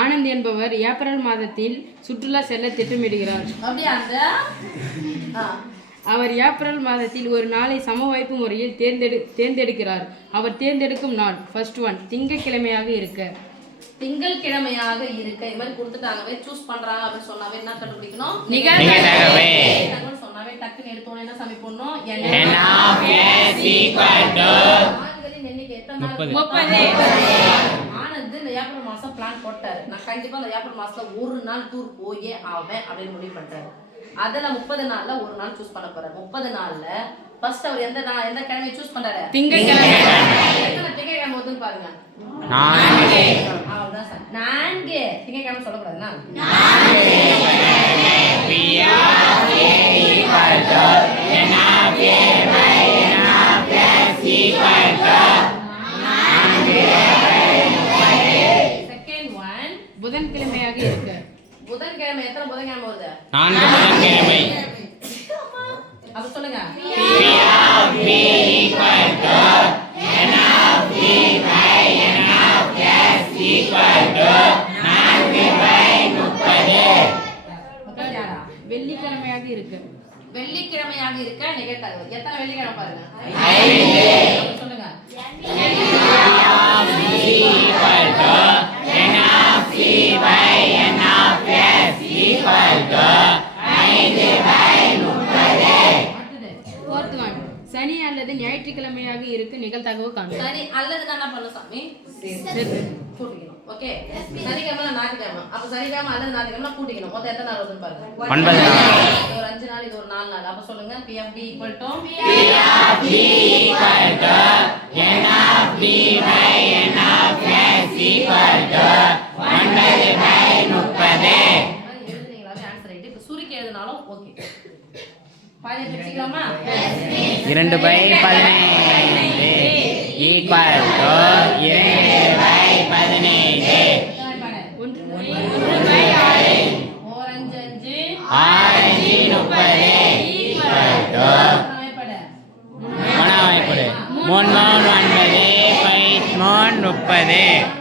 ஆனந்த் என்பவர் ஏப்ரல் மாதத்தில் சுற்றுலா செல்ல திட்டமிடுகிறார். அவர் ஏப்ரல் மாதத்தில் ஒரு நாளை சமவாய்ப்பு முறையில் தேர்ந்தெடுக்கிறார். அவர் தேர்ந்தெடுக்கும் நாள் ஃபர்ஸ்ட் ஒன் திங்கட்கிழமையாக இருக்க. திங்கட்கிழமையாக இருக்க இது மாதிரி கொடுத்துட்டாங்கவே சூஸ் பண்றாங்க அப்படின்னு சொன்னாவே என்ன கண்டுபிடிக்கணும்? நிகழ்தகவே. சொன்னாவே டக்குன்னு எடுத்தோனே என்ன சமி பண்ணனும்? ஆண்களின் எண்ணிக்கை எத்தனை? 30. ஆனந்த் இந்த ஏப்ரல் மாசம் பிளான் போட்டாரு. நான் கண்டிப்பா இந்த ஏப்ரல் மாசத்துல ஒரு நாள் டூர் போயே ஆவேன் அப்படின்னு முடிவு பண்ணிட்டாரு. அதுல 30 நாள்ல ஒரு நாள் சூஸ் பண்ண போறாரு. 30 நாள்ல ஃபர்ஸ்ட் அவர் எந்த கிழமையை சூஸ் பண்றாரு? திங்கட்கிழமை. எத்தனை திங்கட்கிழமை வருதுன்னு பாருங்க. 4. அவ்வளவுதான் சார். 4 திங்கட்கிழமை சொல்லக்கூடாதுன்னா செகண்ட் ஒன் புதன்கிழமையாக இருக்க. புதன்கிழமை எத்தனை புதன்கிழமை வருது? 4 புதன்கிழமை. அப்ப சொல்லுங்க. வெள்ளிக்கிழமையாக இருக்க. வெள்ளிக்கிழமையாக இருக்க நிகழ்தகவு எத்தனை வெள்ளிக்கிழமை பாருங்க? 5. சொல்லுங்க. ஃபோர்த் ஒன் சனி அல்லது ஞாயிற்றுக்கிழமையாக இருக்க நிகழ்தகவு காணும். சரி அல்லது என்ன பண்ணலாம் சாமி? கூட்டிக்கணும். ஓகே. சனிக்கிழமை ஞாயிற்றுக்கிழமை. அப்ப சனிக்கிழமை அல்லது ஞாயிற்றுக்கிழமை கூட்டிக்கணும். மொத்தம் எத்தனை நாள் வருதுன்னு பாருங்க. 9 நாள். இது ஒரு 5 நாள், இது ஒரு 4 நாள். அப்ப சொல்லுங்க. PFD equal to எழுதுனீங்களாவே ஆன்சர் ஆயிட்டு. இப்ப சுருக்கி எழுதினாலும் ஓகே. பாதியை பிரிச்சுக்கலாமா? 2/15 equal to 2/15. 3 3 9 30.